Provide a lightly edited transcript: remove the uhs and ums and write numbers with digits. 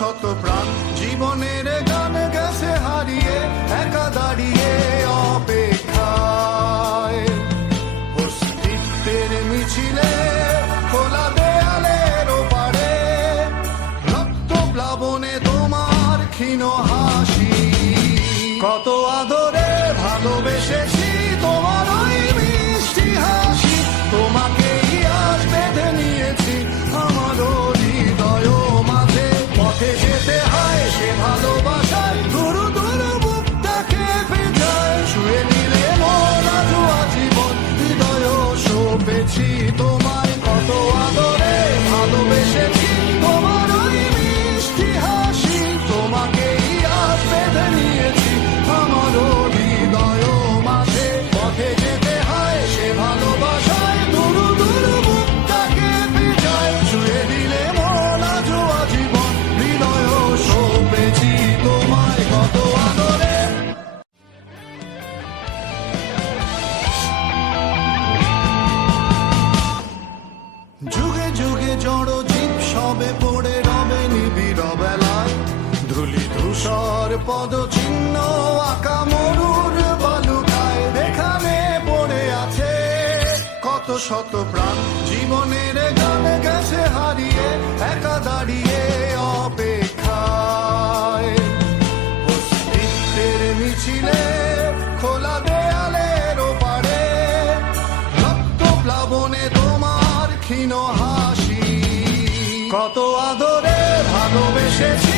শত প্রাণ জীবনের গান গেছে হারিয়ে, একা দাঁড়িয়ে অপেক্ষায়। অস্তিত্বের মিছিলে খোলা দেয়ালের ওপারে, রক্ত প্লাবনে তোমার ক্ষীণ হাসি। কত আদরে ভালোবেসেছি তোমার ওই মিষ্টি হাসি, তোমাকেই আজ বেঁধে নিয়েছি আমার হৃদয় মাঝে। পথে যেতে হয় সে ভালোবাসায়, দুরু দুরু বুকটাকে ভেজায়। শুয়ে নিলে মন আজ আজীবন হৃদয় সঁপেছি তোমায়। কত আদরে ভালোবেসেছি তোমার ওই মিষ্টি হাসি, তোমাকেই আজ বেঁধে নিয়েছি আমার হৃদয় মাঝে। পথে যেতে হয় সে ভালোবাসায়, দুরু দুরু বুকটাকে ভেজায়। শুয়ে দিলে মন আজ আজীবন হৃদয় সঁপেছি তোমায়। কত আদরে যুগে যুগে জড় জীব সবে পড়ে রবে নিবিড় বেলায়। ধুলি ধূসর পদচিহ্ন আঁকা মরুর বালুকায়, এখানে পড়ে আছে কত শত প্রাণ জীবনের গান গেছে হারিয়ে, একা দাঁড়িয়ে অপেক্ষায়। অস্তিত্বের মিছিলে খোলা দেয়ালের ওপারে, রক্ত প্লাবনে তোমার ক্ষীণ হাসি। কত আদরে ভালোবেসেছি